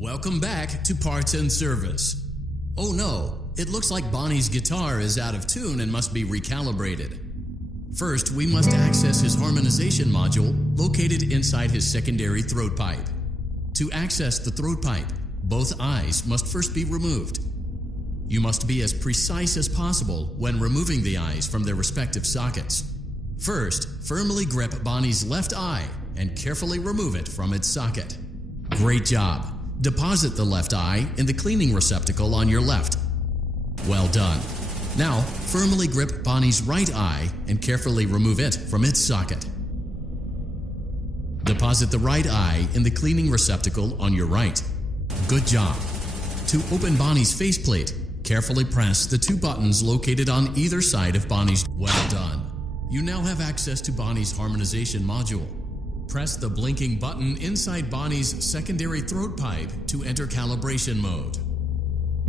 Welcome back to Parts and Service. Oh no, it looks like Bonnie's guitar is out of tune and must be recalibrated. First, we must access his harmonization module located inside his secondary throat pipe. To access the throat pipe, both eyes must first be removed. You must be as precise as possible when removing the eyes from their respective sockets. First, firmly grip Bonnie's left eye and carefully remove it from its socket. Great job! Deposit the left eye in the cleaning receptacle on your left. Well done. Now, firmly grip Bonnie's right eye and carefully remove it from its socket. Deposit the right eye in the cleaning receptacle on your right. Good job. To open Bonnie's faceplate, carefully press the two buttons located on either side of Bonnie's. Well done. You now have access to Bonnie's harmonization module. Press the blinking button inside Bonnie's secondary throat pipe to enter calibration mode.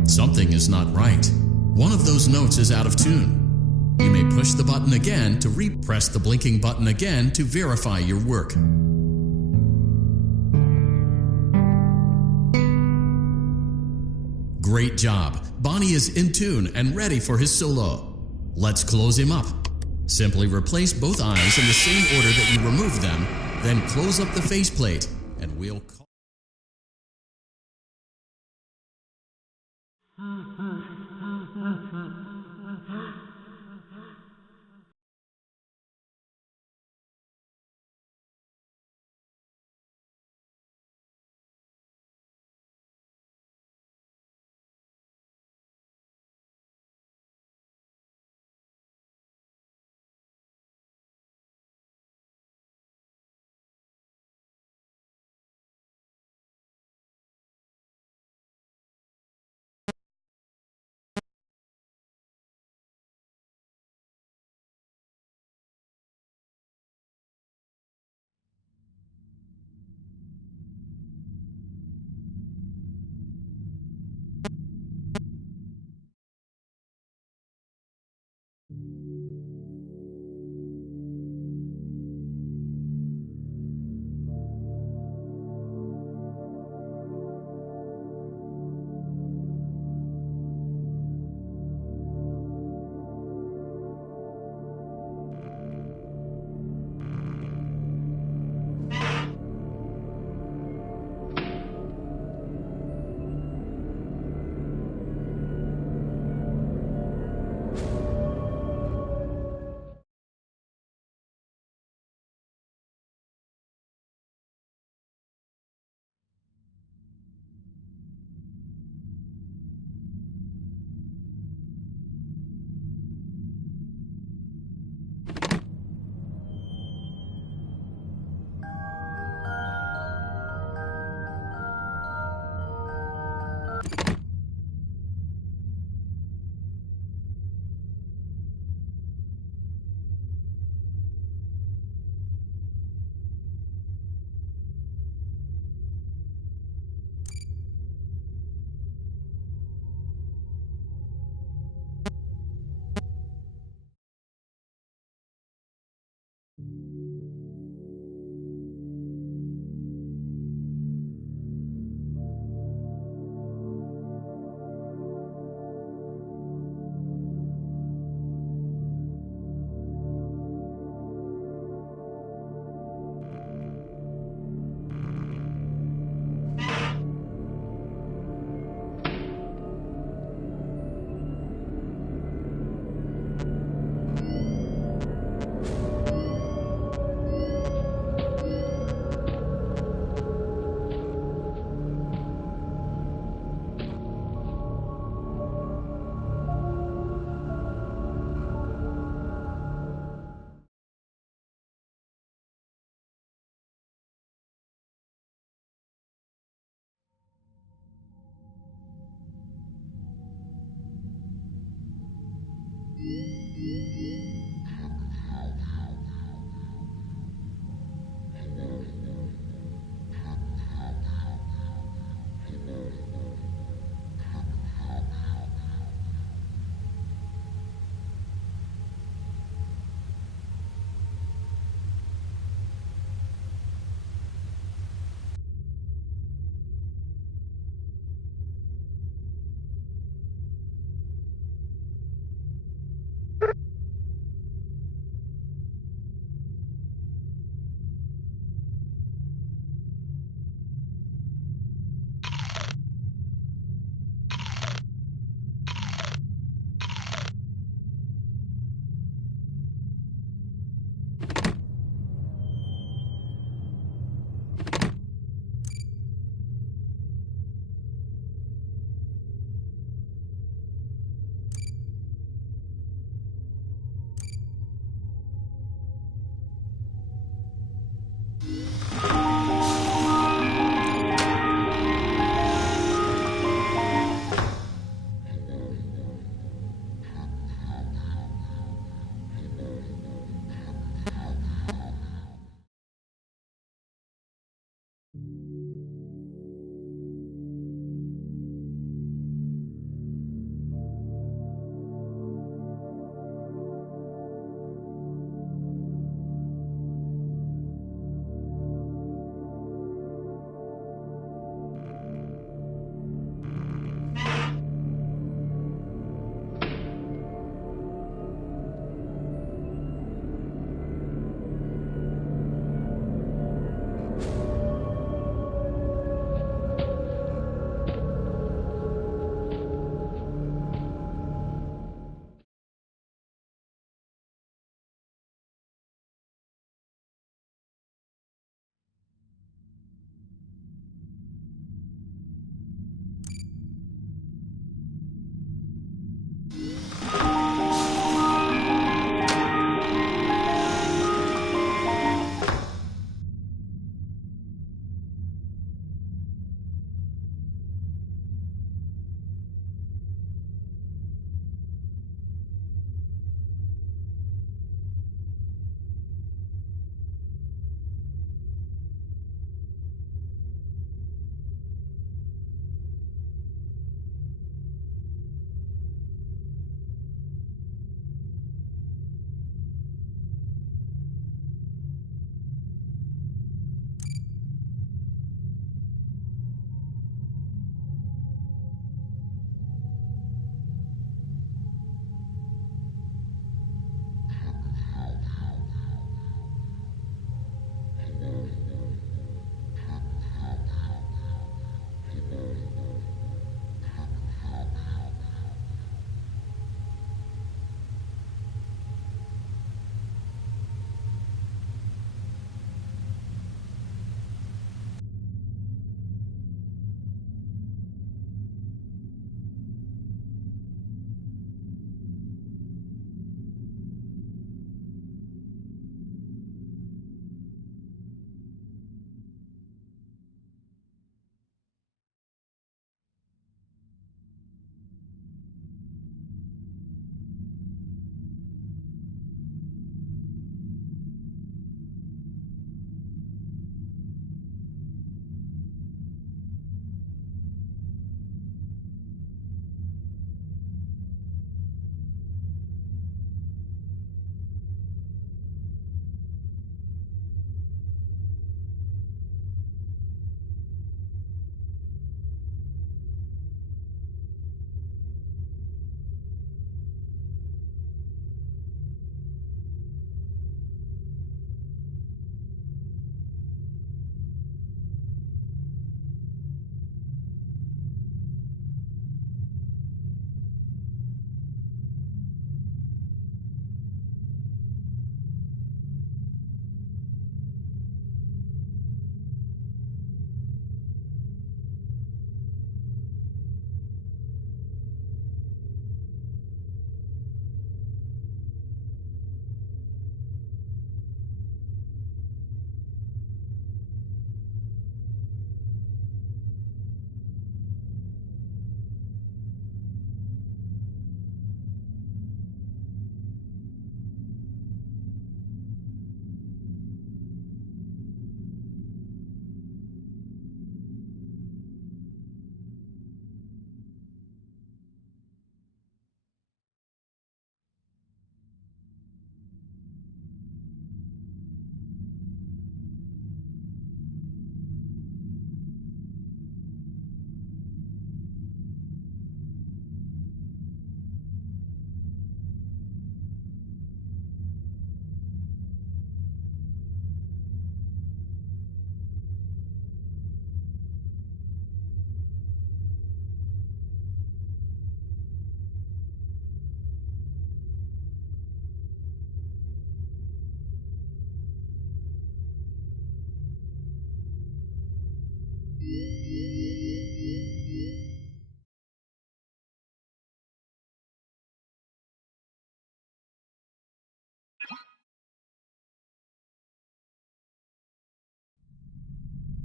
Something is not right. One of those notes is out of tune. You may push the button again to press the blinking button again to verify your work. Great job! Bonnie is in tune and ready for his solo. Let's close him up. Simply replace both eyes in the same order that you removed them, then close up the faceplate, and we'll call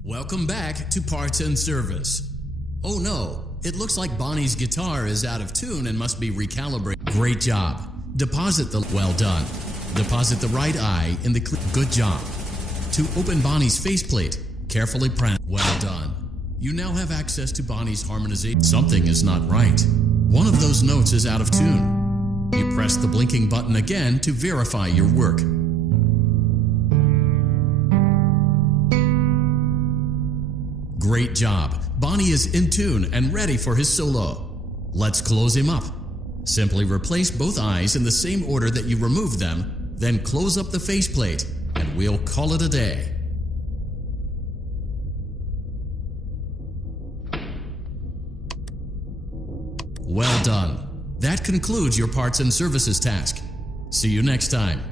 Welcome back to Parts and Service. Oh no, it looks like Bonnie's guitar is out of tune and must be recalibrated. Great job. Deposit the well done. Deposit the right eye in the good job. To open Bonnie's faceplate, carefully press well done. You now have access to Bonnie's harmonization. Something is not right. One of those notes is out of tune. You press the blinking button again to verify your work. Great job. Bonnie is in tune and ready for his solo. Let's close him up. Simply replace both eyes in the same order that you removed them, then close up the faceplate, and we'll call it a day. Well done. That concludes your parts and services task. See you next time.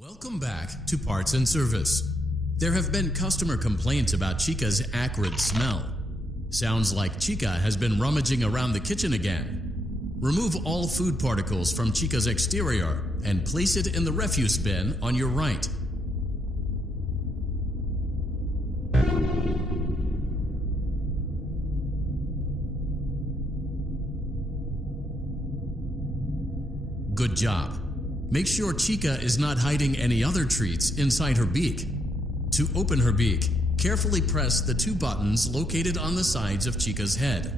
Welcome back to Parts and Service. There have been customer complaints about Chica's acrid smell. Sounds like Chica has been rummaging around the kitchen again. Remove all food particles from Chica's exterior and place it in the refuse bin on your right. Good job. Make sure Chica is not hiding any other treats inside her beak. To open her beak, carefully press the two buttons located on the sides of Chica's head.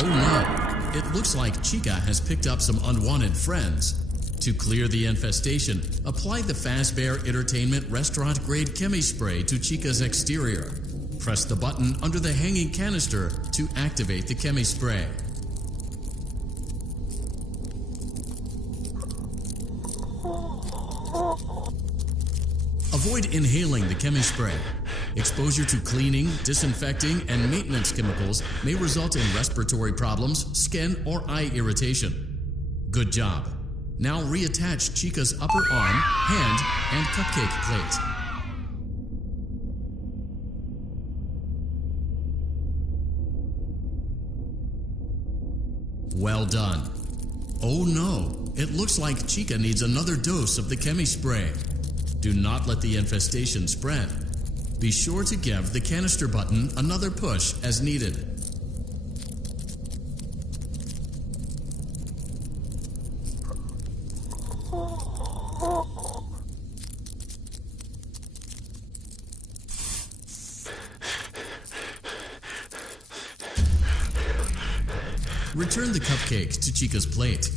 Oh no, it looks like Chica has picked up some unwanted friends. To clear the infestation, apply the Fazbear Entertainment Restaurant Grade Chemi Spray to Chica's exterior. Press the button under the hanging canister to activate the Chemi Spray. Avoid inhaling the Chemi Spray. Exposure to cleaning, disinfecting, and maintenance chemicals may result in respiratory problems, skin, or eye irritation. Good job. Now reattach Chica's upper arm, hand, and cupcake plate. Well done. Oh no, it looks like Chica needs another dose of the Chemi Spray. Do not let the infestation spread. Be sure to give the canister button another push as needed. Return the cupcake to Chica's plate.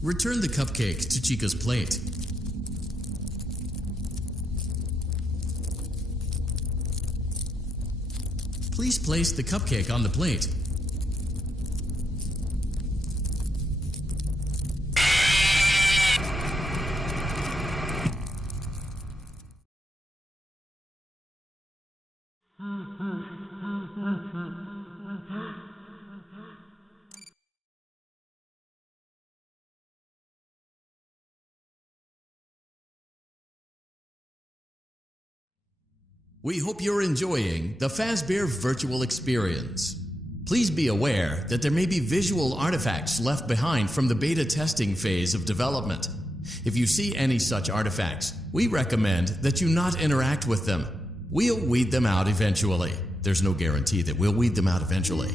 Return the cupcake to Chica's plate. Please place the cupcake on the plate. We hope you're enjoying the Fazbear virtual experience. Please be aware that there may be visual artifacts left behind from the beta testing phase of development. If you see any such artifacts, we recommend that you not interact with them. We'll weed them out eventually. There's no guarantee that we'll weed them out eventually.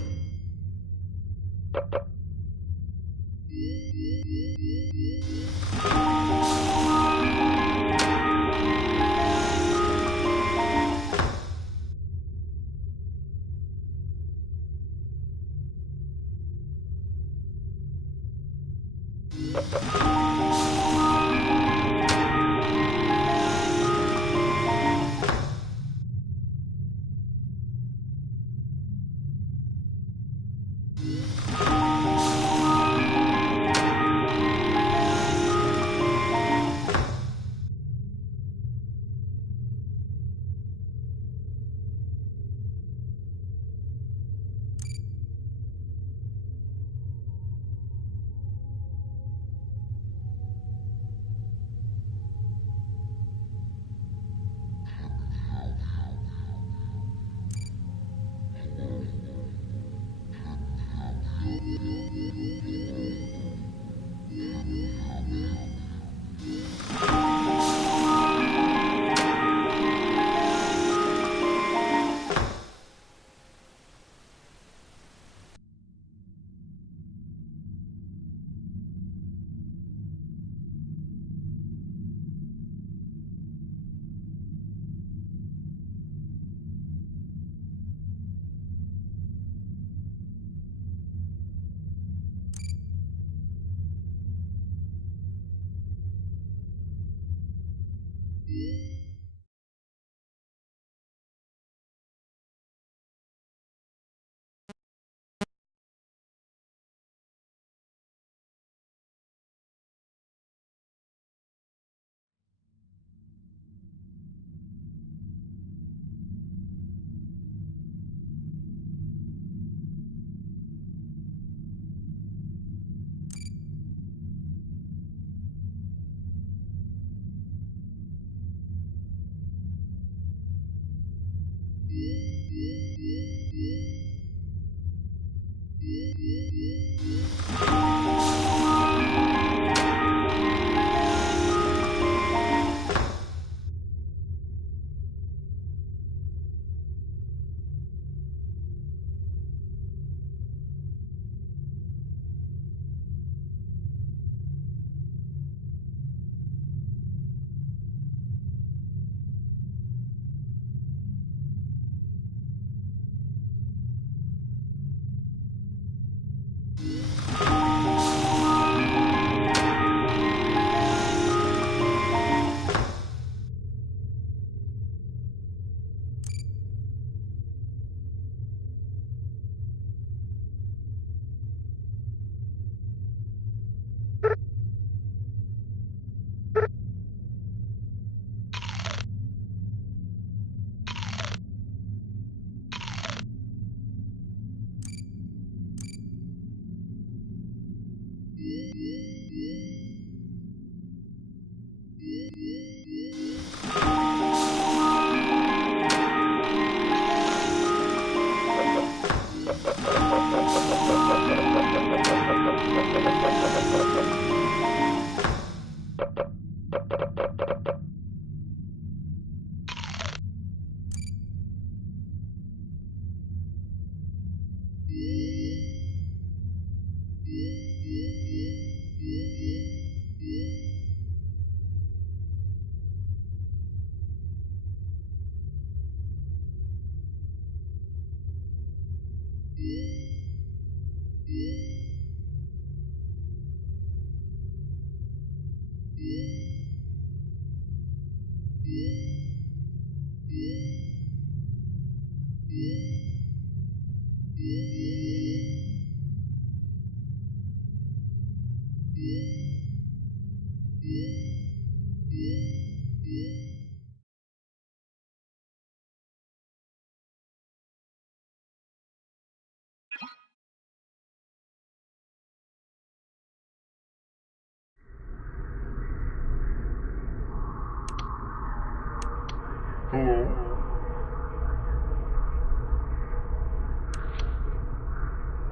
Hello?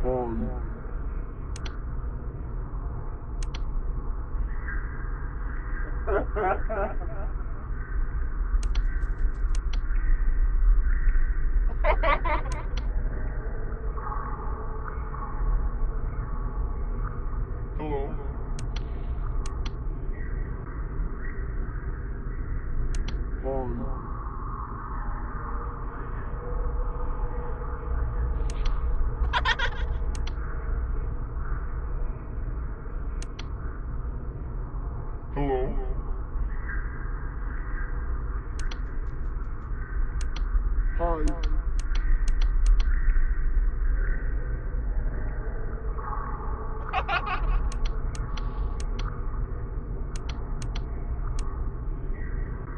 Hi. Hello? Hi. Hello? Hi.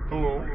Hello?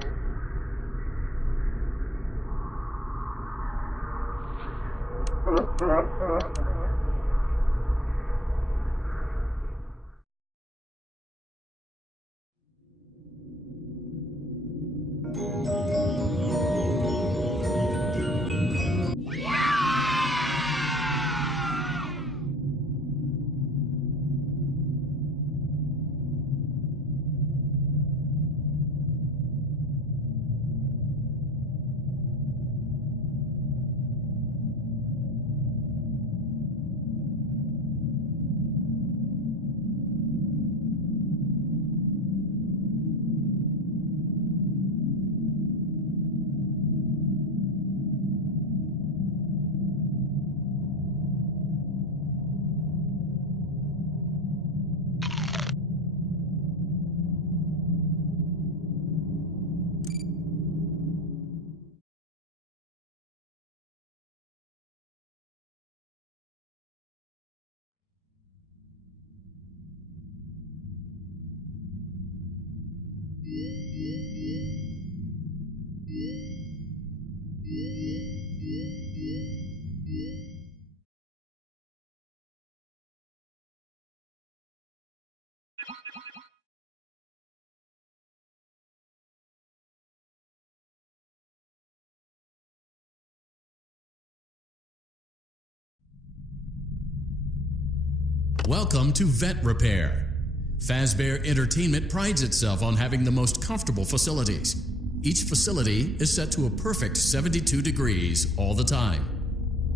Welcome to Vet Repair. Fazbear Entertainment prides itself on having the most comfortable facilities. Each facility is set to a perfect 72 degrees all the time.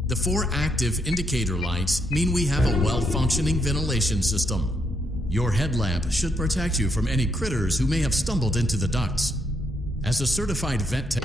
The 4 active indicator lights mean we have a well-functioning ventilation system. Your headlamp should protect you from any critters who may have stumbled into the ducts. As a certified vet tech...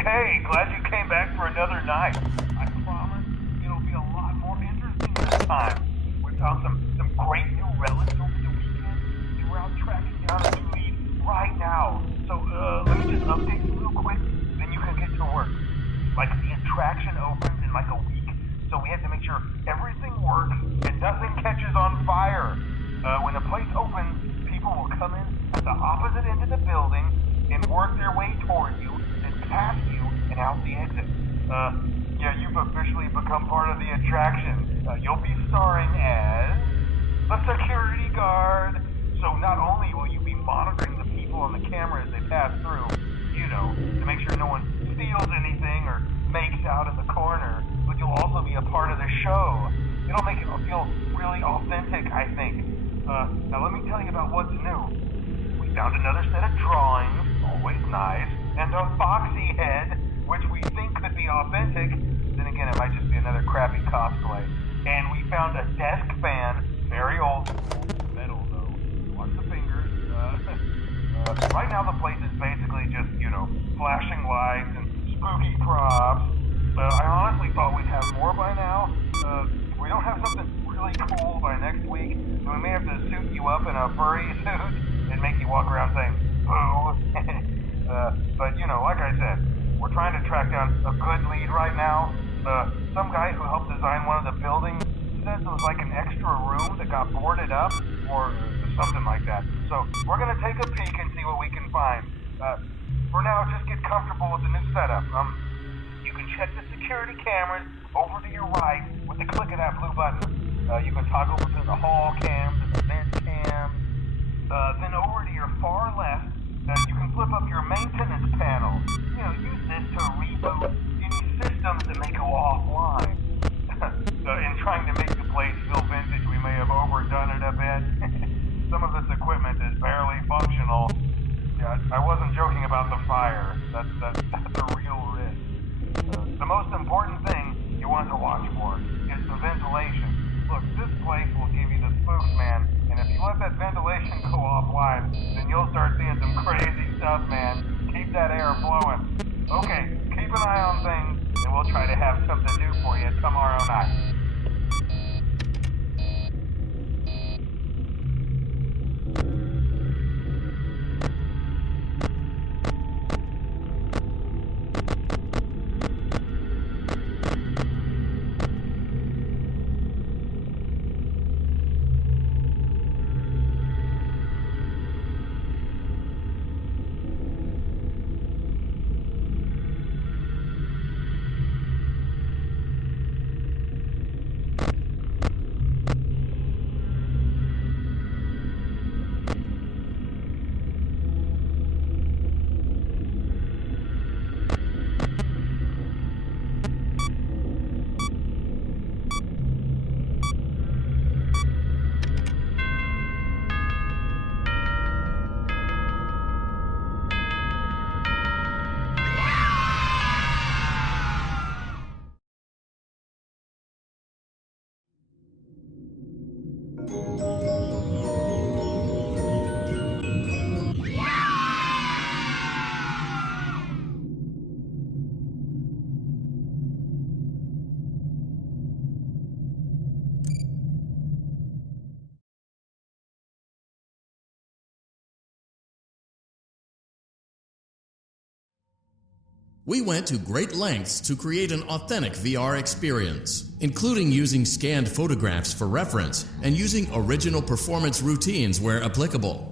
Hey, glad you came back for another night. I promise it'll be a lot more interesting this time. We found some great new relics over the weekend, and we're out tracking down a new lead right now. So, let me just update you real quick, then you can get to work. Like, the attraction opens in like a week, so we have to make sure everything works and nothing catches on fire. When the place opens, people will come in at the opposite end of the building and work their way toward you, then past you, and out the exit. Yeah, you've officially become part of the attraction. You'll be starring as the security guard. So not only will you be monitoring the people on the camera as they pass through, you know, to make sure no one steals anything or makes out in the corner, but you'll also be a part of the show. It'll make it feel really authentic, I think. Now let me tell you about what's new. We found another set of drawings, always nice, and a foxy head, which we think could be authentic. Then again, it might just be another crappy cosplay. And we found a desk fan, very old school, metal though. Watch the fingers. Right now the place is basically just, flashing lights and spooky props. I honestly thought we'd have more by now. If we don't have something really cool by next week, then we may have to suit you up in a furry suit and make you walk around saying, boo. But, like I said, we're trying to track down a good lead right now. Some guy who helped design one of the buildings says it was like an extra room that got boarded up, or something like that. So we're gonna take a peek and see what we can find. For now, just get comfortable with the new setup. You can check the security cameras over to your right with the click of that blue button. You can toggle between the hall cams and the vent cams. Then over to your far left, you can flip up your maintenance panel. Use this to reboot any systems that may go offline. In trying to make the place feel vintage, we may have overdone it a bit. Some of this equipment is barely functional. Yeah, I wasn't joking about the fire. That's a real risk. The most important thing you want to watch for is the ventilation. Look, this place will give you the spooks, man. And if you let that ventilation go offline, then you'll start seeing some crazy stuff, man. Keep that air flowing. Okay, keep an eye on things, and we'll try to have something new for you tomorrow night. We went to great lengths to create an authentic VR experience, including using scanned photographs for reference and using original performance routines where applicable.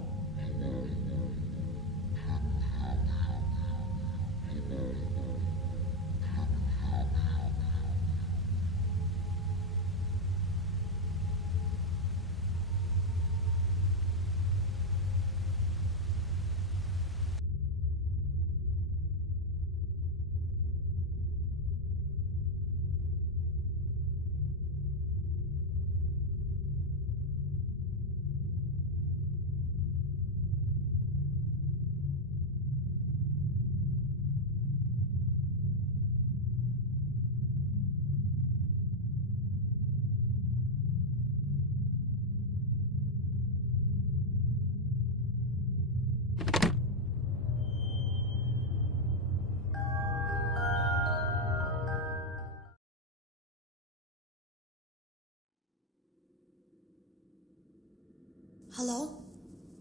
Hello?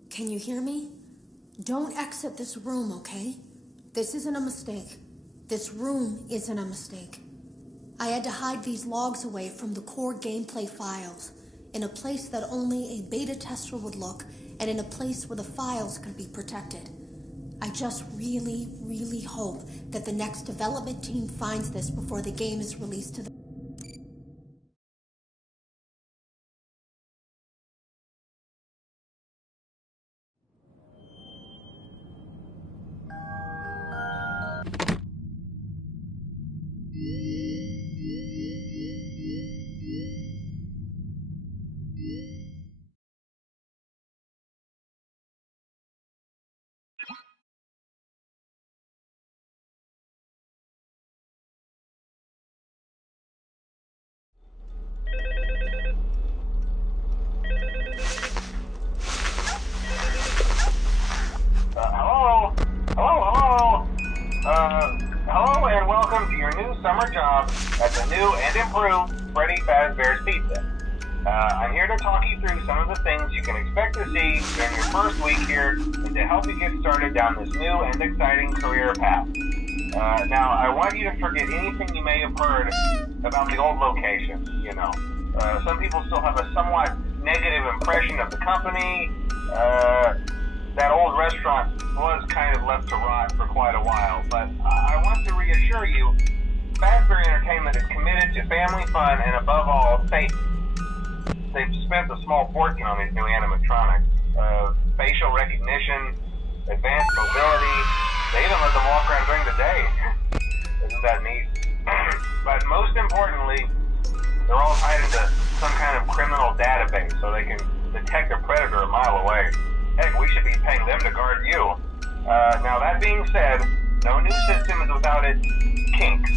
Can you hear me? Don't exit this room, okay? This isn't a mistake. This room isn't a mistake. I had to hide these logs away from the core gameplay files, in a place that only a beta tester would look, and in a place where the files could be protected. I just really, really hope that the next development team finds this before the game is released to the new and improved Freddy Fazbear's Pizza. I'm here to talk you through some of the things you can expect to see during your first week here and to help you get started down this new and exciting career path. Now, I want you to forget anything you may have heard about the old location, you know. Some people still have a somewhat negative impression of the company. That old restaurant was kind of left to rot for quite a while, but I want to reassure you, Fazbear Entertainment is committed to family fun and above all, safety. They've spent a small fortune on these new animatronics. Facial recognition, advanced mobility, they even let them walk around during the day. Isn't that neat? But most importantly, they're all tied into some kind of criminal database so they can detect a predator a mile away. Heck, we should be paying them to guard you. Now that being said, no new system is without its kinks.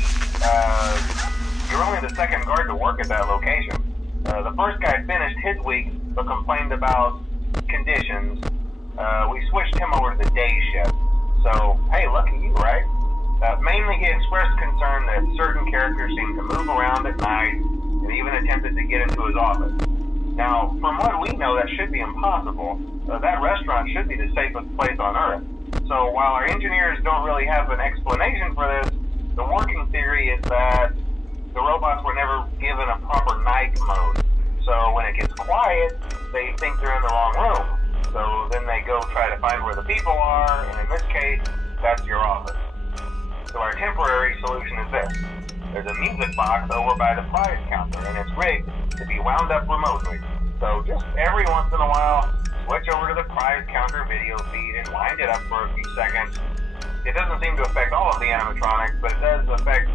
You're only the second guard to work at that location. The first guy finished his week but complained about conditions. We switched him over to the day shift. So, hey, lucky you, right? Mainly he expressed concern that certain characters seemed to move around at night and even attempted to get into his office. Now, from what we know, that should be impossible. That restaurant should be the safest place on Earth. So while our engineers don't really have an explanation for this, the working theory is that the robots were never given a proper night mode. So when it gets quiet, they think they're in the wrong room. So then they go try to find where the people are, and in this case, that's your office. So our temporary solution is this. There's a music box over by the prize counter, and it's rigged to be wound up remotely. So just every once in a while, switch over to the prize counter video feed and wind it up for a few seconds. It doesn't seem to affect all of the animatronics, but it does affect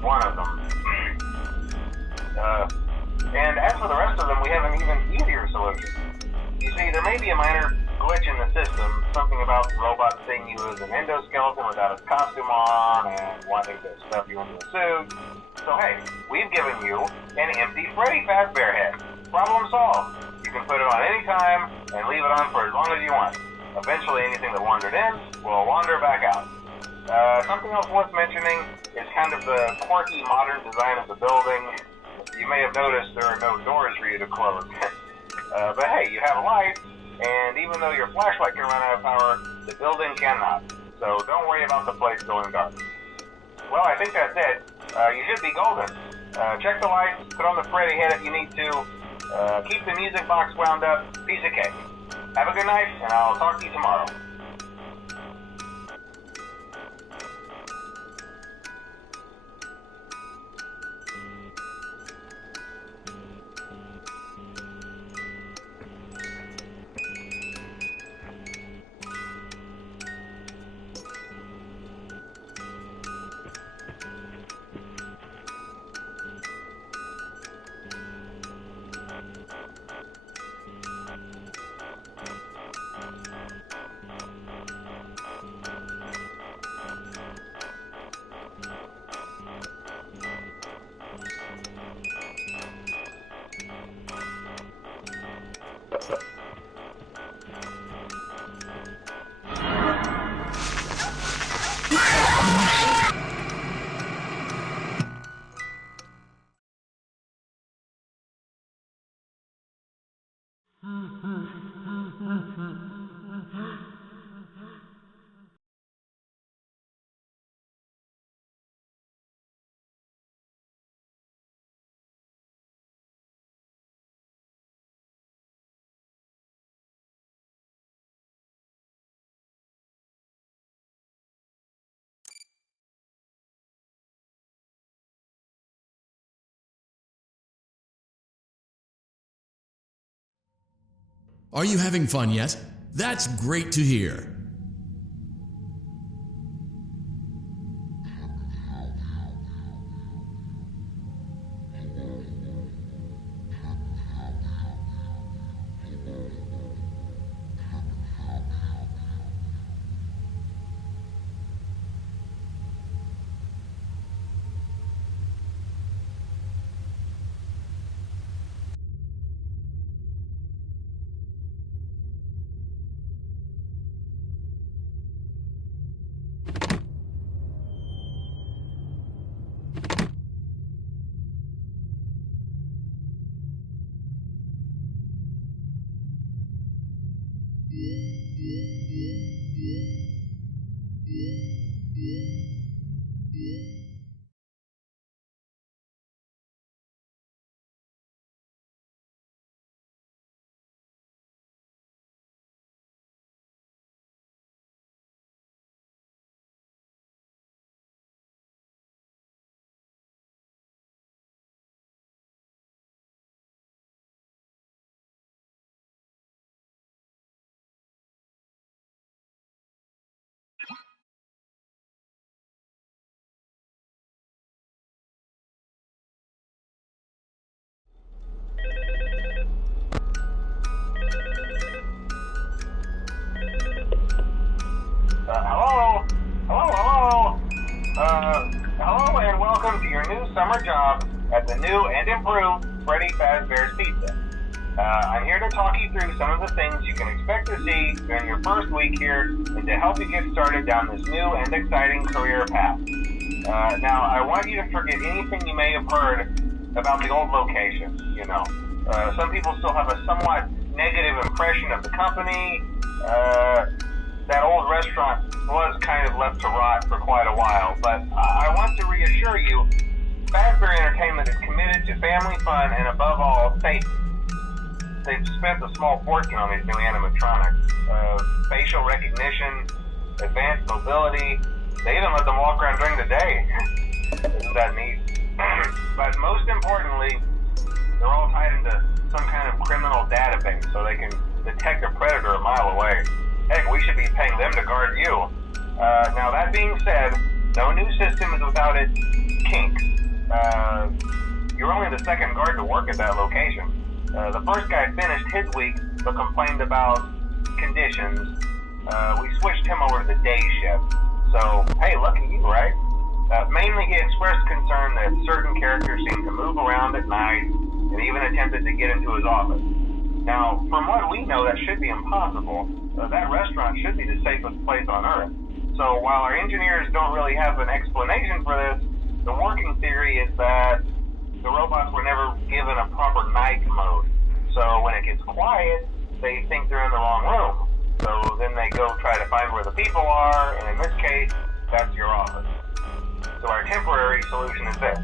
one of them. And as for the rest of them, we have an even easier solution. You see, there may be a minor glitch in the system, something about robots seeing you as an endoskeleton without a costume on and wanting to stuff you into a suit. So hey, we've given you an empty Freddy Fazbear head. Problem solved. You can put it on any time and leave it on for as long as you want. Eventually anything that wandered in will wander back out. Something else worth mentioning is kind of the quirky modern design of the building. You may have noticed there are no doors for you to close. But hey, you have lights, and even though your flashlight can run out of power, the building cannot. So don't worry about the place going dark. Well, I think that's it. You should be golden. Check the lights, put on the Freddy head if you need to. Keep the music box wound up. Piece of cake. Have a good night, and I'll talk to you tomorrow. Are you having fun yet? That's great to hear. Hello and welcome to your new summer job at the new and improved Freddy Fazbear's Pizza. I'm here to talk you through some of the things you can expect to see during your first week here and to help you get started down this new and exciting career path. Now, I want you to forget anything you may have heard about the old location, you know. Some people still have a somewhat negative impression of the company. That old restaurant was kind of left to rot for quite a while, but I want to reassure you, Fazbear Entertainment is committed to family fun and above all, safety. They've spent a small fortune on these new animatronics. Facial recognition, advanced mobility, they even let them walk around during the day. Isn't that neat? But most importantly, they're all tied into some kind of criminal database so they can detect a predator a mile away. Heck, we should be paying them to guard you. Now that being said, no new system is without its kinks. You're only the second guard to work at that location. The first guy finished his week but complained about conditions. We switched him over to the day shift. So, hey, lucky you, right? Mainly he expressed concern that certain characters seemed to move around at night and even attempted to get into his office. Now, from what we know, that should be impossible. That restaurant should be the safest place on Earth. So while our engineers don't really have an explanation for this, the working theory is that the robots were never given a proper night mode. So when it gets quiet, they think they're in the wrong room. So then they go try to find where the people are, and in this case, that's your office. So our temporary solution is this.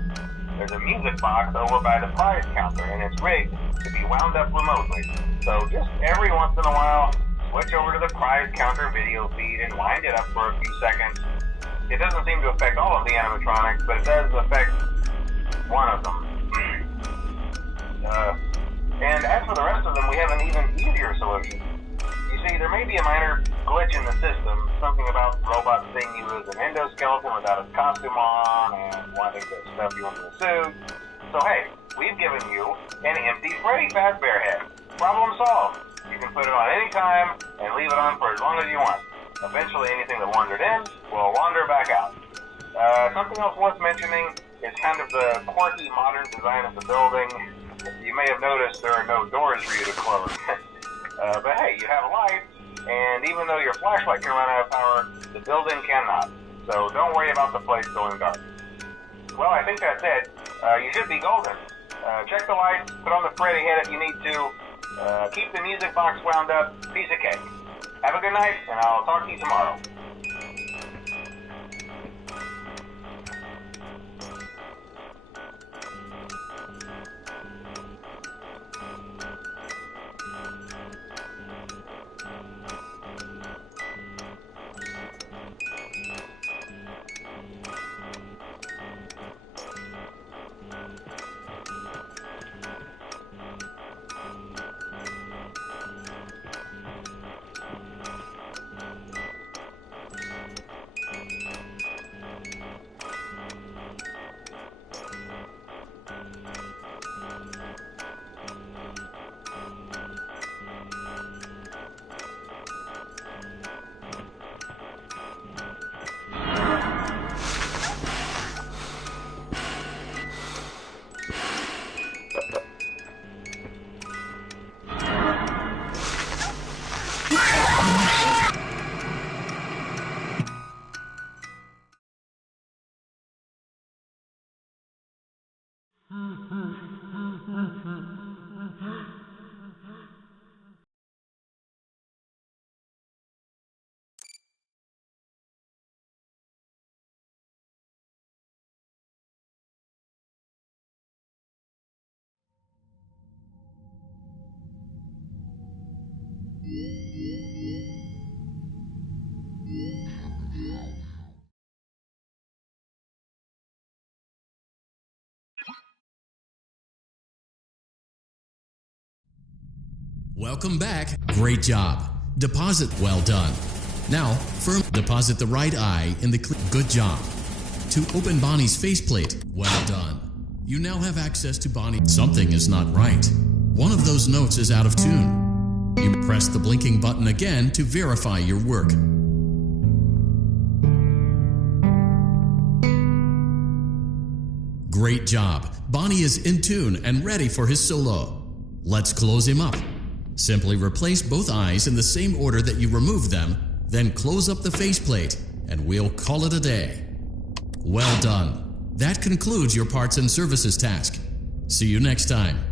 There's a music box over by the prize counter, and it's rigged to be wound up remotely. So just every once in a while, switch over to the prize counter video feed and wind it up for a few seconds. It doesn't seem to affect all of the animatronics, but it does affect one of them. And as for the rest of them, we have an even easier solution. You see, there may be a minor glitch in the system, something about robots seeing you as an endoskeleton without his costume on and wanting to stuff you into a suit. So hey, we've given you an empty Freddy Fazbear head. Problem solved. You can put it on any time and leave it on for as long as you want. Eventually anything that wandered in will wander back out. Something else worth mentioning is kind of the quirky modern design of the building. You may have noticed there are no doors for you to close. But hey, you have lights, and even though your flashlight can run out of power, the building cannot. So don't worry about the place going dark. Well, I think that's it. You should be golden. Check the lights, put on the Freddy head if you need to. Keep the music box wound up. Piece of cake. Have a good night, and I'll talk to you tomorrow. Welcome back. Great job. Deposit well done. Now, firm deposit the right eye in the good job. To open Bonnie's faceplate, well done. You now have access to Bonnie. Something is not right. One of those notes is out of tune. You press the blinking button again to verify your work. Great job. Bonnie is in tune and ready for his solo. Let's close him up. Simply replace both eyes in the same order that you removed them, then close up the faceplate, and we'll call it a day. Well done. That concludes your parts and services task. See you next time.